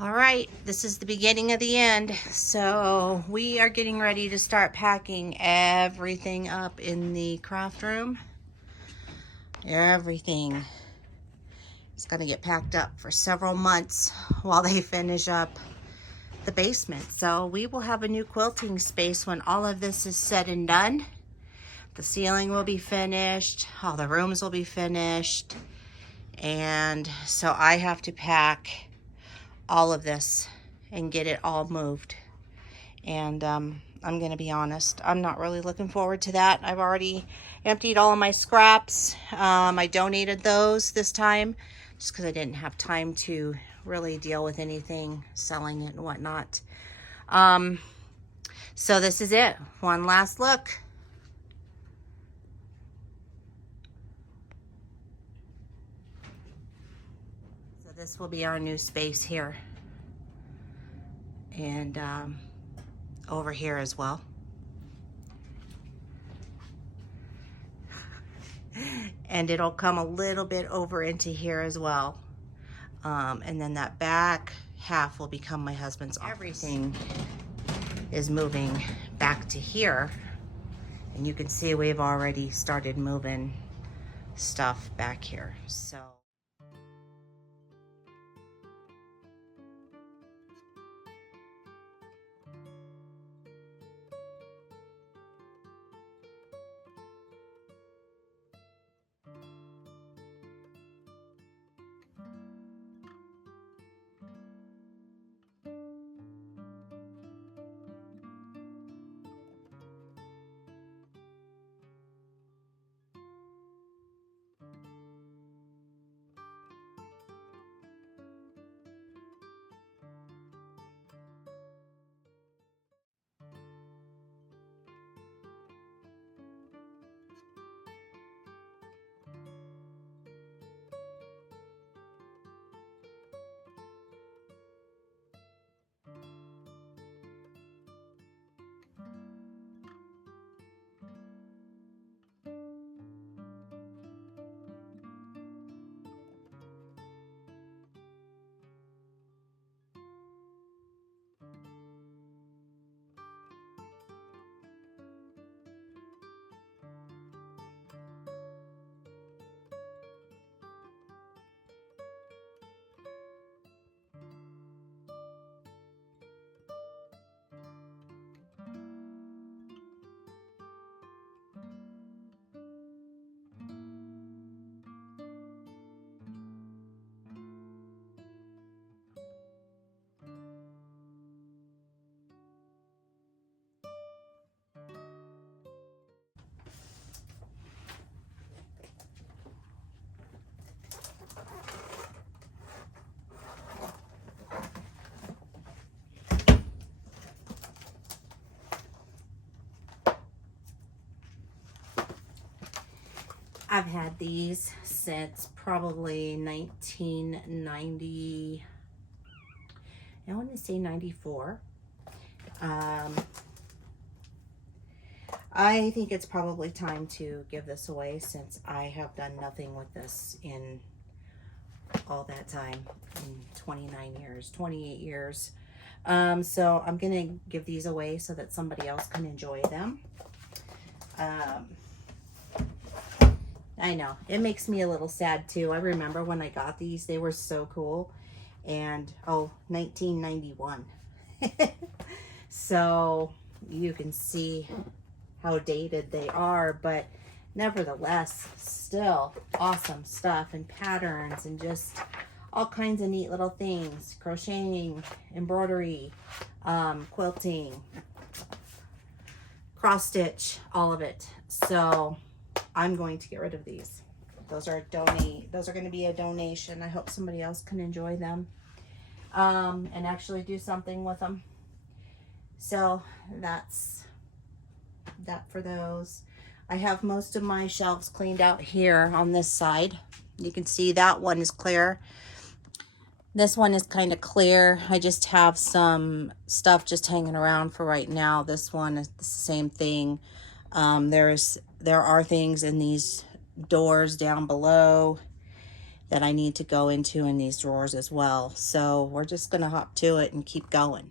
All right, this is the beginning of the end. So we are getting ready to start packing everything up in the craft room. Everything is going to get packed up for several months while they finish up the basement. So we will have a new quilting space when all of this is said and done. The ceiling will be finished, all the rooms will be finished, and so I have to pack all of this and get it all moved. And I'm gonna be honest, I'm not really looking forward to that. I've already emptied all of my scraps. I donated those this time just because I didn't have time to really deal with anything, selling it and whatnot. So this is it. One last look. So this will be our new space here. And over here as well. And it'll come a little bit over into here as well. And then that back half will become my husband's office. Everything is moving back to here. And you can see we've already started moving stuff back here. So. I've had these since probably 1990, I want to say 94. I think it's probably time to give this away since I have done nothing with this in all that time, in 29 years, 28 years. So I'm gonna give these away so that somebody else can enjoy them. I know, it makes me a little sad too. I remember when I got these, they were so cool. And, oh, 1991. So you can see how dated they are, but nevertheless, still awesome stuff and patterns and just all kinds of neat little things. Crocheting, embroidery, quilting, cross stitch, all of it. So I'm going to get rid of these. Those are going to be a donation. I hope somebody else can enjoy them and actually do something with them. So that's that for those. I have most of my shelves cleaned out here on this side. You can see that one is clear. This one is kind of clear. I just have some stuff just hanging around for right now. This one is the same thing. There are things in these doors down below that I need to go into in these drawers as well. So we're just gonna hop to it and keep going.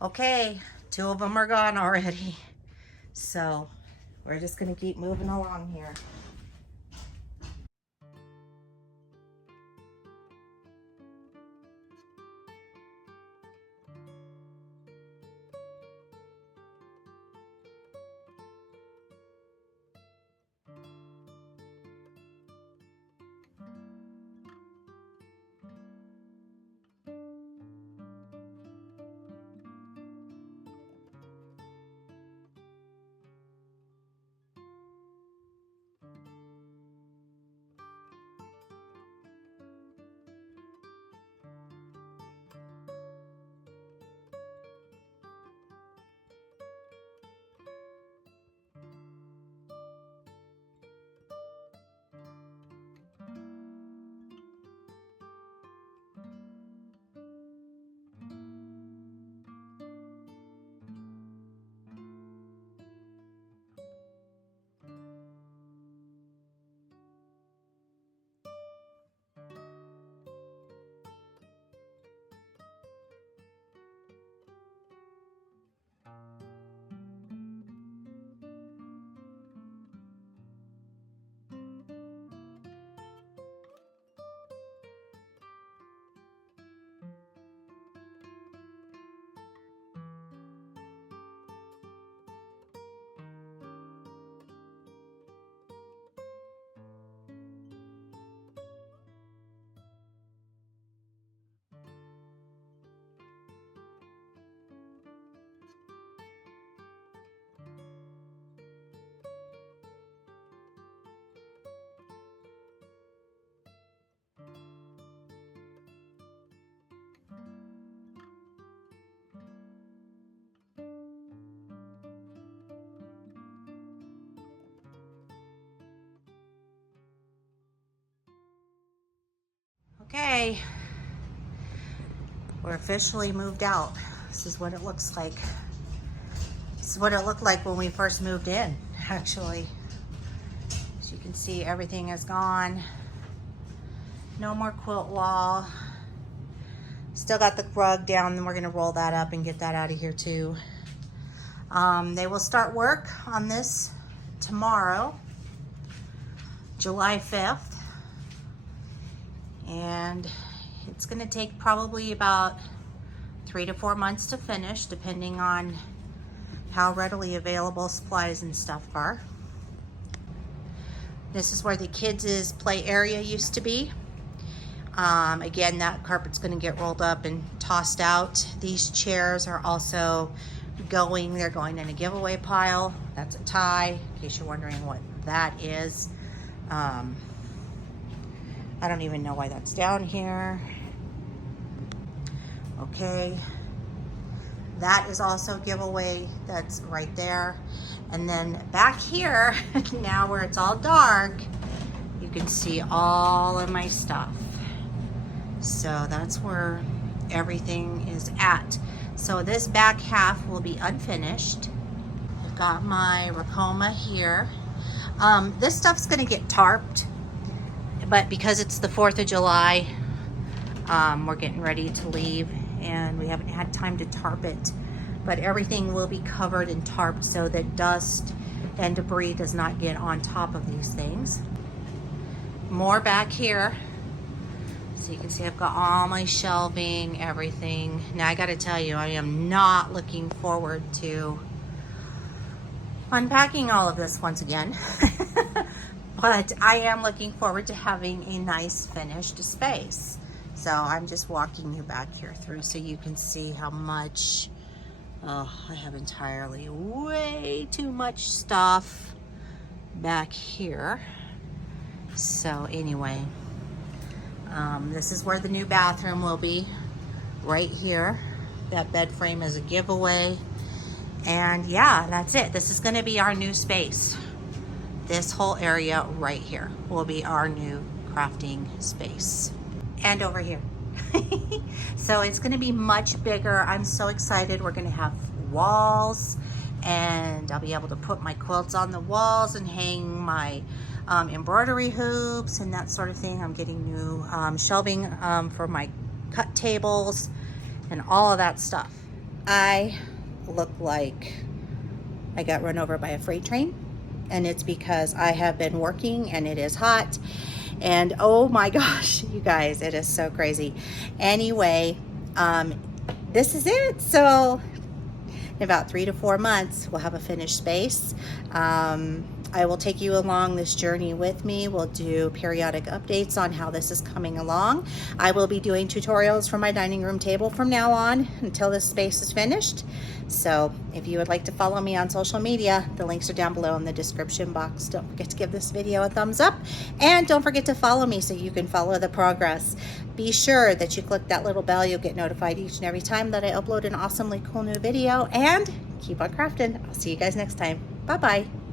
Okay, 2 of them are gone already. So we're just gonna keep moving along here. Okay, we're officially moved out. This is what it looks like. This is what it looked like when we first moved in, actually. As you can see, everything is gone. No more quilt wall. Still got the rug down, and we're gonna roll that up and get that out of here too. They will start work on this tomorrow, July 5th. And it's gonna take probably about 3 to 4 months to finish, depending on how readily available supplies and stuff are. This is where the kids' play area used to be. Again, that carpet's gonna get rolled up and tossed out. These chairs are also they're going in a giveaway pile. That's a tie, in case you're wondering what that is. I don't even know why that's down here. Okay, that is also giveaway. That's right there. And then back here, now where it's all dark, you can see all of my stuff. So that's where everything is at. So this back half will be unfinished. I've got my Ricoma here. This stuff's gonna get tarped, but because it's the 4th of July, we're getting ready to leave and we haven't had time to tarp it. But everything will be covered and tarped so that dust and debris does not get on top of these things. More back here. So you can see I've got all my shelving, everything. Now I gotta tell you, I am not looking forward to unpacking all of this once again. But I am looking forward to having a nice finished space. So I'm just walking you back here through so you can see how much, I have entirely way too much stuff back here. So anyway, this is where the new bathroom will be, right here. That bed frame is a giveaway. And yeah, that's it. This is gonna be our new space. This whole area right here will be our new crafting space. And over here. So it's gonna be much bigger. I'm so excited. We're gonna have walls and I'll be able to put my quilts on the walls and hang my embroidery hoops and that sort of thing. I'm getting new shelving for my cut tables and all of that stuff. I look like I got run over by a freight train, and it's because I have been working and it is hot. And oh my gosh, you guys, it is so crazy. Anyway, this is it. So in about 3 to 4 months, we'll have a finished space. I will take you along this journey with me. We'll do periodic updates on how this is coming along. I will be doing tutorials for my dining room table from now on until this space is finished. So if you would like to follow me on social media, the links are down below in the description box. Don't forget to give this video a thumbs up, and don't forget to follow me so you can follow the progress. Be sure that you click that little bell. You'll get notified each and every time that I upload an awesomely cool new video, and keep on crafting. I'll see you guys next time. Bye-bye.